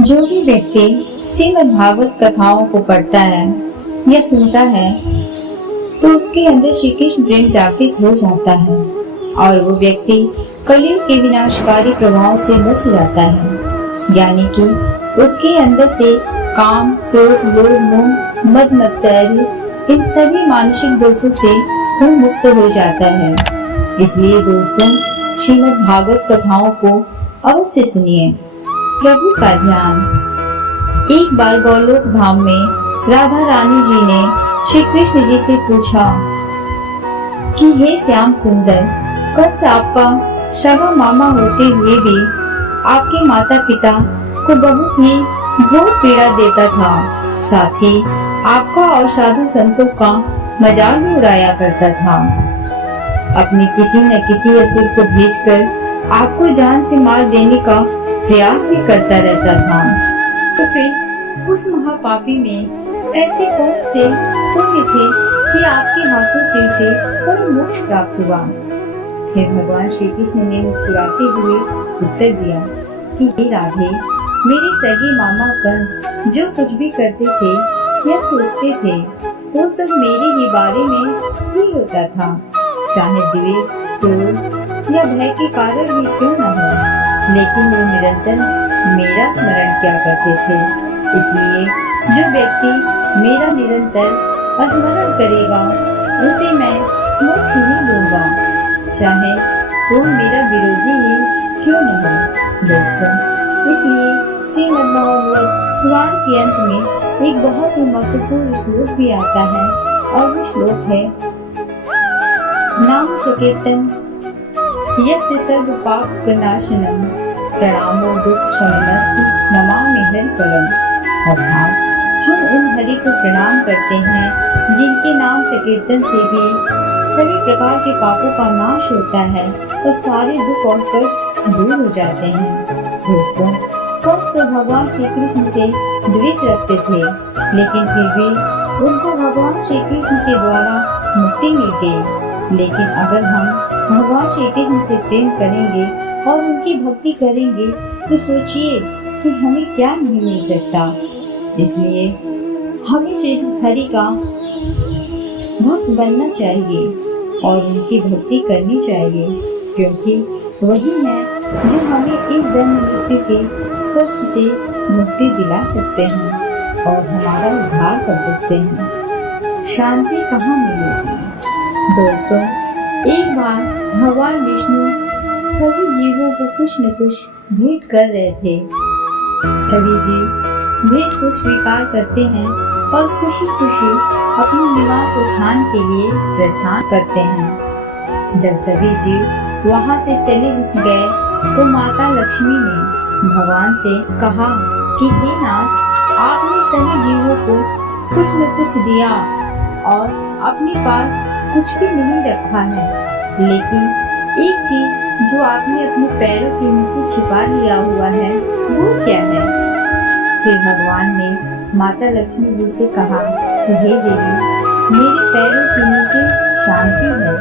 जो भी व्यक्ति श्रीमद् भागवत कथाओं को पढ़ता है या सुनता है तो उसके अंदर श्री कृष्ण प्रेम जागृत हो जाता है और वो व्यक्ति कलयुग के विनाशकारी प्रभाव से बच जाता है। यानी कि उसके अंदर से काम, क्रोध, लोभ, मोह, मद मत्सर्य इन सभी मानसिक दोषों से वो मुक्त हो जाता है। इसलिए दोस्तों, श्रीमद् भागवत कथाओं को अवश्य सुनिए। प्रभु का ध्यान। एक बार गोलोक धाम में राधा रानी जी ने श्री कृष्ण जी से पूछा कि हे श्याम सुंदर, कंस आपका सगा मामा होते हुए भी आपके माता पिता को बहुत ही घोर पीड़ा देता था। साथ ही आपका और साधु संतों का मजाक भी उड़ाया करता था। अपने किसी न किसी असुर को भेजकर आपको जान से मार देने का प्रयास भी करता रहता था। तो फिर उस महापापी में ऐसे कौन से पुण्य थे कि आपके हाथों से उसे परम मोक्ष प्राप्त हुआ? फिर भगवान श्री कृष्ण ने मुस्कुराते हुए उत्तर दिया कि हे राधे, मेरे सगे मामा कंस जो कुछ भी करते थे या सोचते थे वो सब मेरे ही बारे में ही होता था, चाहे द्वेष, क्रोध या भय के कारण ही क्यों न हो, लेकिन वो निरंतर मेरा स्मरण किया करते थे। इसलिए जो व्यक्ति मेरा निरंतर स्मरण करेगा उसे मैं मोक्ष ही दूंगा, चाहे वो मेरा विरोधी ही क्यों न हो। दोस्तों, इसलिए श्रीमद् भागवत पुराण के अंत में एक बहुत ही महत्वपूर्ण श्लोक भी आता है और वो श्लोक है नाम संकीर्तन यस्य सर्व पाप प्रणाशनम प्रणामो दुख शमनस्तु नमामि हरिपरम। अर्थात हम उन हरि को प्रणाम करते हैं जिनके नाम संकीर्तन से भी सभी प्रकार के पापों का नाश होता है और सारे दुख और कष्ट दूर हो जाते हैं। दोस्तों, कंस तो भगवान श्री कृष्ण से द्वेष रखते थे, लेकिन फिर भी उनको भगवान श्री कृष्ण के द्वारा मुक्ति मिल गई। लेकिन अगर हम भगवान श्री कृष्ण से प्रेम करेंगे और उनकी भक्ति करेंगे तो सोचिए कि हमें क्या नहीं मिल सकता। इसलिए हमें श्री हरि का भक्त बनना चाहिए और उनकी भक्ति करनी चाहिए, क्योंकि वही है जो हमें इस जन्म मृत्यु के कष्ट से मुक्ति दिला सकते हैं और हमारा उद्धार कर सकते हैं। शांति कहाँ मिलेगी? दोस्तों, एक बार भगवान विष्णु सभी जीवों को कुछ न कुछ भेंट कर रहे थे। सभी जीव भेंट को स्वीकार करते हैं और खुशी खुशी अपने निवास स्थान के लिए प्रस्थान करते हैं। जब सभी जीव वहां से चले गए तो माता लक्ष्मी ने भगवान से कहा कि हे नाथ, आपने सभी जीवों को कुछ न कुछ दिया और अपने पास कुछ भी नहीं रखा है, लेकिन एक चीज जो आपने अपने पैरों के नीचे छिपा लिया हुआ है वो क्या है? फिर भगवान ने माता लक्ष्मी जी से कहा कि हे देवी, मेरे पैरों के नीचे शांति है।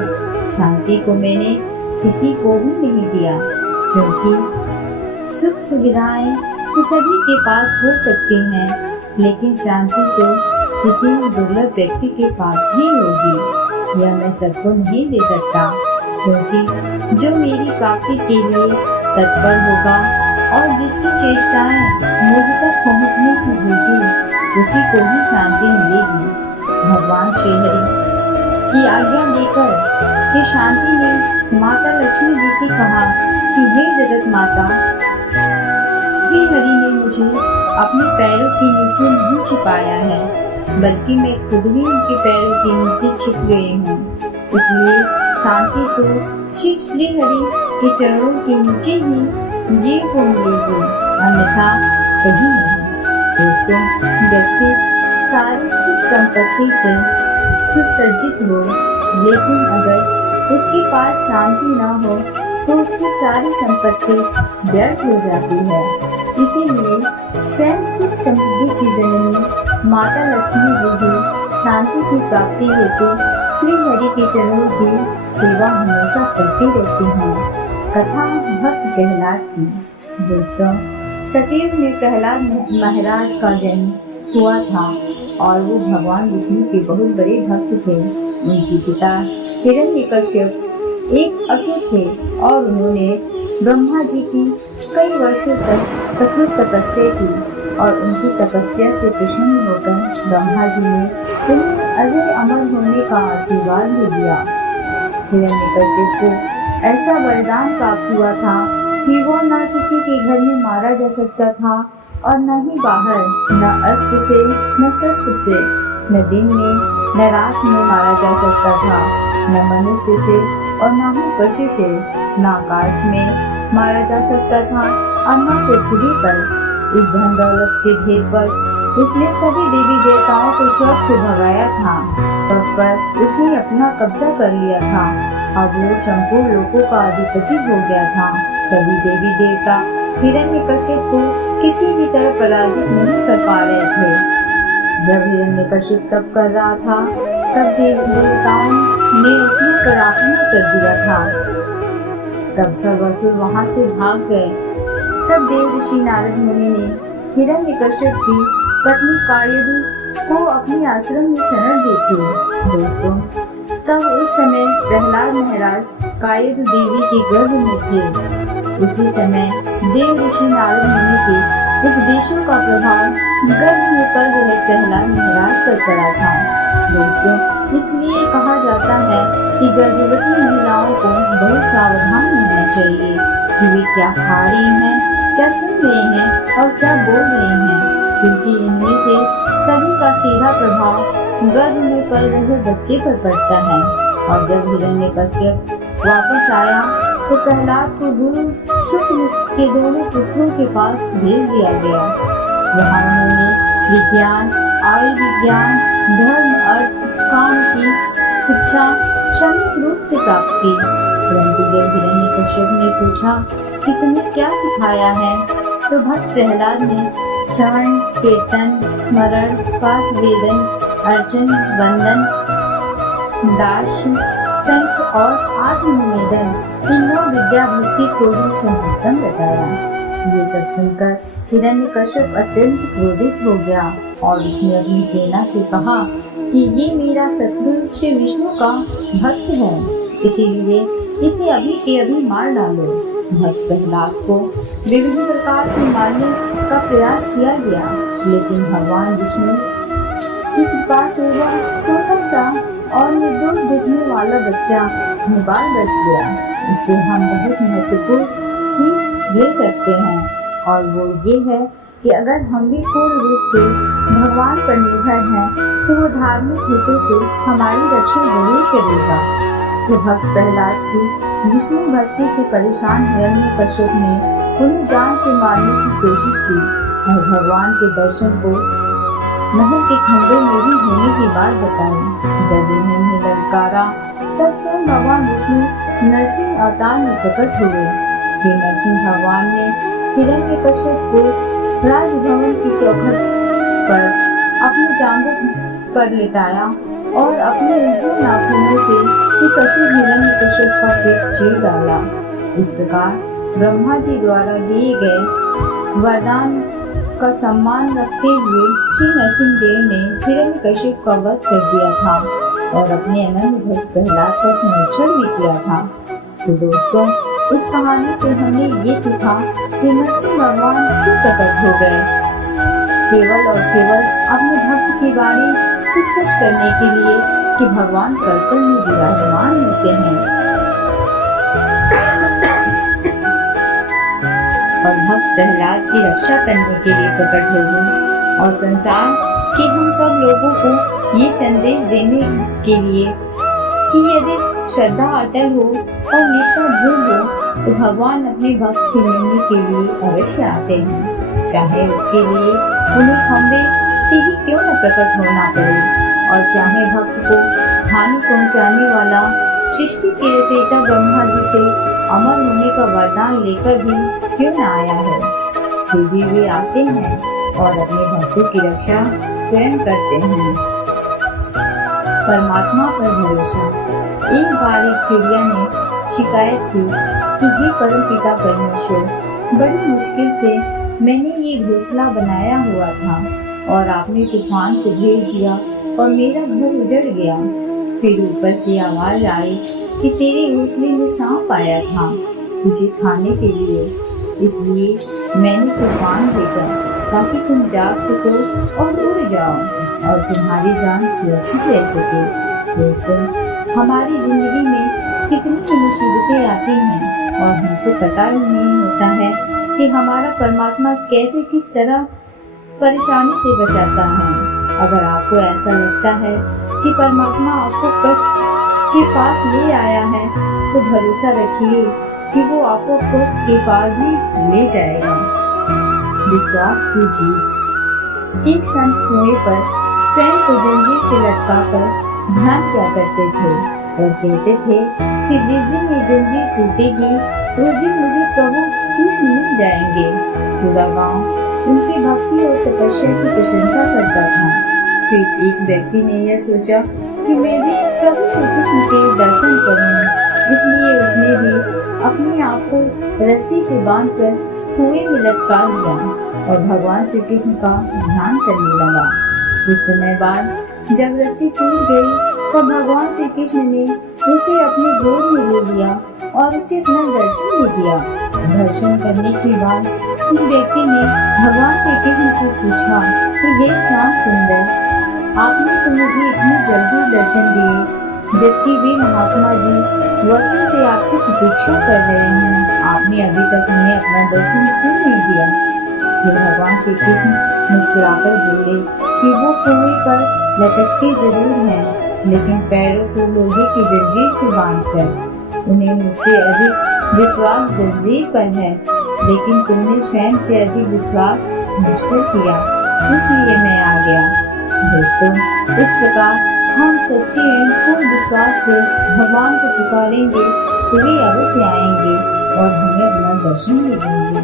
शांति को मैंने किसी को भी नहीं दिया, क्योंकि सुख सुविधाएं तो सभी के पास हो सकती हैं, लेकिन शांति तो किसी दुर्लभ व्यक्ति के पास ही होगी। यह मैं सबको नहीं दे सकता, क्योंकि जो मेरी प्राप्ति के लिए तत्पर होगा और जिसकी चेष्टाएं मुझ तक पहुंचने की होगी उसी को ही शांति मिलेगी। भगवान श्री हरि की आज्ञा लेकर के शांति ने माता लक्ष्मी जी से कहा कि हे जगत माता, श्री हरि ने मुझे अपने पैरों के नीचे नहीं छिपाया है, बल्कि मैं खुद ही उनके पैरों के नीचे छिप गई हूँ। इसलिए शांति तो श्री हरि के चरणों के नीचे ही जीव को मिलेगी, अन्यथा कहीं नहीं। दोस्तों, व्यक्ति सारी सुख संपत्ति से सुसज्जित हो, लेकिन अगर उसके पास शांति न हो तो उसकी सारी संपत्ति व्यर्थ हो जाती है। इसीलिए स्वयं सुख समृद्धि की जननी माता लक्ष्मी जी भी शांति की प्राप्ति हेतु श्री हरि के चरणों की सेवा हमेशा करती रहती हैं। कथा भक्त प्रहलाद की। दोस्तों, सतयुग में प्रहलाद महाराज का जन्म हुआ था और वो भगवान विष्णु के बहुत बड़े भक्त थे। उनके पिता हिरण्यकश्यप एक असुर थे और उन्होंने ब्रह्मा जी की कई वर्षों तक कठोर तपस्या की और उनकी तपस्या से प्रसन्न होकर ब्रह्मा जी ने उन्हें अजय अमर होने का आशीर्वाद भी दिया। हिरण्यकश्यप को ऐसा वरदान प्राप्त हुआ था कि वो न किसी के घर में मारा जा सकता था और न ही बाहर, न अस्त्र से न शस्त्र से, न दिन में न रात में मारा जा सकता था, न मनुष्य से और न ही पशु से, न आकाश में मारा जा सकता था और न पृथ्वी पर। इस धन दौलत के ढेर पर उसने सभी देवी देवताओं को स्वर्ग से भगाया था, तब पर उसने अपना कब्जा कर लिया था। अब वो संपूर्ण लोकों का अधिपति हो गया था। सभी देवी देवता हिरण्यकश्यप को किसी भी तरह पराजित नहीं कर पा रहे थे। जब हिरण्यकश्यप तप कर रहा था तब देवताओं ने असुर पर आक्रमण कर दिया था। तब सब असुर वहां से भाग गए। तब देव ऋषि नारद मुनि ने हिरण्यकश्यप की पत्नी कायदु को अपने आश्रम में शरण दी थी। दोस्तों, तब उस समय प्रहलाद महाराज कायदु देवी के गर्भ में थे। उसी समय देव ऋषि नारद मुनि के उपदेशों का प्रभाव गर्भ में पल रहे प्रहलाद महाराज पर पड़ा था। दोस्तों, इसलिए कहा जाता है कि गर्भवती महिलाओं को बहुत सावधान रहना चाहिए कि वे क्या खा रही हैं, क्या सुन रहे हैं और क्या बोल रहे हैं, क्योंकि इनमें से सभी का सीधा प्रभाव गर्भ में पल रहे बच्चे पर पड़ता है। और जब हिरण्यकश्यप वापस आया तो प्रहलाद को गुरु शुक्र के दोनों पुत्रों के पास भेज दिया गया। वहाँ उन्होंने विज्ञान, आयुर्विज्ञान, धर्म, अर्थ, काम की शिक्षा क्षणिक रूप से प्राप्त की। परंतु जब हिरण्यकश्यप ने पूछा कि तुम्हें क्या सिखाया है, तो भक्त प्रहलाद ने श्रवण, कीर्तन, स्मरण, पास वेदन, अर्चन, वंदन, दास, संख और आत्मनिवेदन इन 9 विद्या भक्ति को ही सर्वोत्तम बताया। ये सब सुनकर हिरण्यकश्यप अत्यंत क्रोधित हो गया और उसने अपनी सेना से कहा कि ये मेरा शत्रु श्री विष्णु का भक्त है, इसीलिए इसे अभी के अभी मार डालो। भक्त प्रहलाद को विभिन्न प्रकार से मारने का प्रयास किया गया, लेकिन भगवान विष्णु की कृपा से वह छोटा सा और निर्दोष दिखने वाला बच्चा निबाल बच गया। इससे हम बहुत महत्वपूर्ण सीख ले सकते हैं और वो ये है कि अगर हम भी पूर्ण रूप से भगवान पर निर्भर हैं तो वो धार्मिक हितों से हमारी रक्षा जरूर करेगा। तो भक्त प्रहलाद की विष्णु भक्ति से परेशान हिरण्यकश्यप ने उन्हें जान से मारने की कोशिश की और भगवान के दर्शन को महल के खंडों में भी होने की बात बताई। जब उन्होंने ललकारा तब स्वयं भगवान विष्णु नरसिंह अवतार में प्रकट हुए। श्री नरसिंह भगवान ने हिरण्यकश्यप को राजभवन की चौखट पर अपने जांघों पर लिटाया और अपने उज्ज्वल नाखूनों से उस असुर हिरण्यकश्यप का पेट चीर डाला। इस प्रकार ब्रह्मा जी द्वारा दिए गए वरदान का सम्मान रखते हुए श्री नरसिंह देव ने हिरण्यकश्यप का वध कर दिया था और अपने अनन्य भक्त प्रहलाद का संरक्षण भी किया था। तो दोस्तों, इस कहानी से हमने ये सीखा कि नरसिंह भगवान क्यों प्रकट हो गए, केवल और केवल अपने भक्त की वाणी को सच करने के लिए कि भगवान कर्तव्य में विराजमान होते हैं और भक्त प्रहलाद की रक्षा करने के लिए प्रकट हो गए और संसार के हम सब लोगों को ये संदेश देने के लिए कि यदि श्रद्धा अटल हो और निष्ठा दृढ़ हो तो भगवान अपने भक्त से मिलने के लिए अवश्य आते हैं, चाहे उसके लिए उन्हें खंबे से ही क्यों न प्रकट होना पड़े और चाहे भक्त को हानि पहुंचाने वाला सृष्टि के रचयिता ब्रह्मा जी से अमर होने का वरदान लेकर भी क्यों न आया हो, फिर भी वे आते हैं और अपने भक्तों की रक्षा स्वयं करते हैं। परमात्मा पर भरोसा। एक बार एक चिड़िया ने शिकायत की कि हे परम पिता परमेश्वर, बड़ी मुश्किल से मैंने ये घोंसला बनाया हुआ था और आपने तूफान को भेज दिया और मेरा घर उजड़ गया। फिर ऊपर से आवाज आई कि तेरे घोंसले में सांप आया था तुझे खाने के लिए, इसलिए मैंने तूफान भेजा ताकि तुम जाग सको और उड़ जाओ और तुम्हारी जान सुरक्षित रह सके। दोस्तों, हमारी जिंदगी में कितनी मुसीबतें आती हैं और हमको पता ही नहीं होता है कि हमारा परमात्मा कैसे किस तरह परेशानी से बचाता है। अगर आपको ऐसा लगता है कि परमात्मा आपको कष्ट के पास ले आया है तो भरोसा रखिए कि वो आपको कष्ट के पास भी ले जाएगा। विश्वास की जीत। एक संत कुएं पर स्वयं को जंजीर से लटकाकर ध्यान किया करते थे और कहते थे कि जिस दिन ये जंजीर टूटेगी उस दिन मुझे प्रभु कृष्ण मिल जाएंगे। पूरा गांव उनकी भक्ति और तपस्या की प्रशंसा करता था। फिर एक व्यक्ति ने यह सोचा कि मैं भी प्रभु श्री कृष्ण के दर्शन करूं, इसलिए उसने भी अपने आप को रस्सी से बांधकर कुएं में लटका दिया और भगवान श्री कृष्ण का ध्यान करने लगा। कुछ समय बाद जब रस्सी टूट गई तो भगवान श्री कृष्ण ने उसे अपनी गोद में ले लिया और उसे अपना दर्शन भी दिया। दर्शन करने के बाद उस व्यक्ति ने भगवान श्री कृष्ण से पूछा कि हे श्याम सुंदर, आपने तो मुझे इतनी जल्दी दर्शन दिए जबकि वे महात्मा जी वर्षों से आपकी प्रतीक्षा कर रहे हैं, आपने अभी तक उन्हें अपना दर्शन क्यों नहीं दिया? फिर भगवान श्री कृष्ण मुस्कुराकर बोले कि वो कुएं पर लटकते जरूर हैं लेकिन पैरों को लोहे की जंजीर से बांधकर। उन्हें मुझसे अधिक विश्वास जंजीर पर है, लेकिन तुमने स्वयं से अधिक विश्वास मुझ पर किया, इसलिए मैं आ गया। दोस्तों, इस प्रकार हम सच्चे एवं पूर्ण विश्वास से भगवान को पुकारेंगे तो वे अवश्य आएंगे और हमें अपना दर्शन भी देंगे।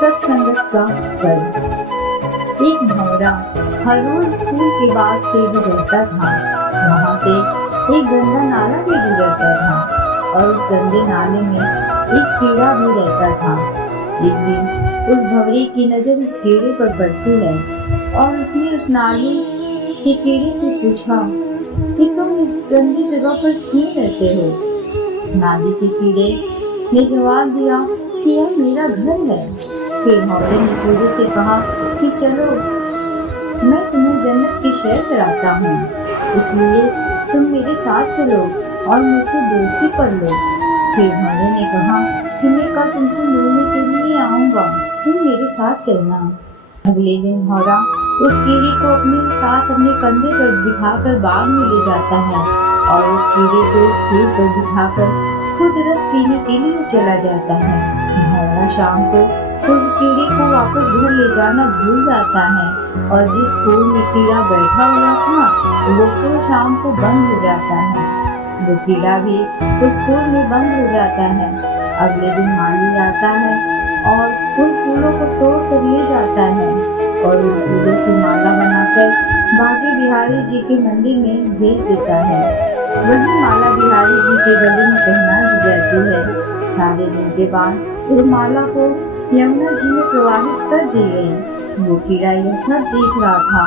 सत्संगत का फल। एक भंवरा हर रोज फूल के बाग से गुजरता था। वहाँ से एक गंदा नाला भी गुजरता था और उस गंदे नाले में एक कीड़ा भी रहता था। एक दिन उस भंवरे की नजर उस कीड़े पर पड़ती है और उसने उस नाले के कीड़े से पूछा कि तुम इस गंदी जगह पर क्यों रहते हो? नाले के कीड़े ने जवाब दिया कि यह मेरा घर है। फिर भंवरे ने कीड़े से कहा कि चलो, मैं तुम्हें जन्नत की सैर कराता हूँ, इसलिए तुम मेरे साथ चलो और मुझसे दोस्ती कर लो। फिर भंवरे ने कहा कि मैं कल तुमसे मिलने के लिए आऊँगा, तुम मेरे साथ चलना। अगले दिन भंवरा उस कीड़े को अपने साथ अपने कंधे पर बिठाकर बाग में ले जाता है और उस कीड़े को पेड़ पर बिठाकर खुद रस पीने के लिए चला जाता है। भंवरा शाम को उस कीड़े को वापस घर ले जाना भूल जाता है और जिस फूल में कीड़ा बैठा हुआ था वो फूल शाम को बंद हो जाता है। वो कीड़ा भी उस फूल में बंद हो जाता है। अगले दिन माली आता है और उन फूलों को तोड़ कर ले जाता है और उन फूलों की माला बनाकर बांके बिहारी जी के मंदिर में भेज देता है। वही माला बिहारी जी के गले में पहना दी जाती है। सारे दिन के बाद उस माला को यमुना जी में प्रवाहित कर दी गई। वो कीड़ा यह सब देख रहा था।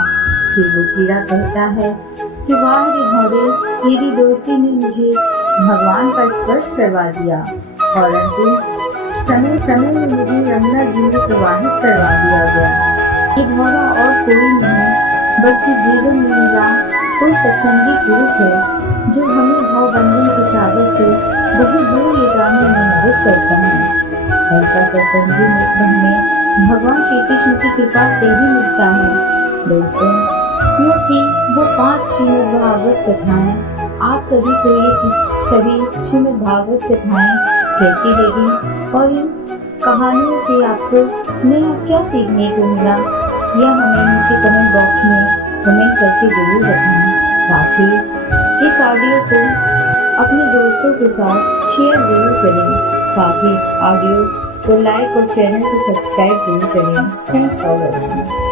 फिर वो कीड़ा कहता है कि वाह रे भंवरे, तेरी दोस्ती ने मुझे भगवान का स्पर्श करवा दिया और ऐसे समय समय में मुझे यमुना जी में प्रवाहित करवा दिया गया। ये भंवरा और कोई नहीं बल्कि जीवन में मिला कोई सत्संगी पुरुष है जो हमें भाव बंधन के सागर से बहुत दूर ले जाने में मदद करता है। ऐसा सत्संगी मित्र हमें भगवान श्री कृष्ण की कृपा से ही मिलता है। दोस्तों, यह थी वो 5 श्रीमद् भागवत कथाएं। आप सभी को ये सभी श्रीमद् भागवत कथाएं कैसी लगी और इन कहानियों से आपको नया क्या सीखने को मिला, यह हमें नीचे कमेंट बॉक्स में कमेंट करके जरूर बताएं। साथ ही इस ऑडियो को अपने दोस्तों के साथ शेयर जरूर करें। साथ ही इस ऑडियो को लाइक और चैनल को सब्सक्राइब जरूर करें। Thanks for watching.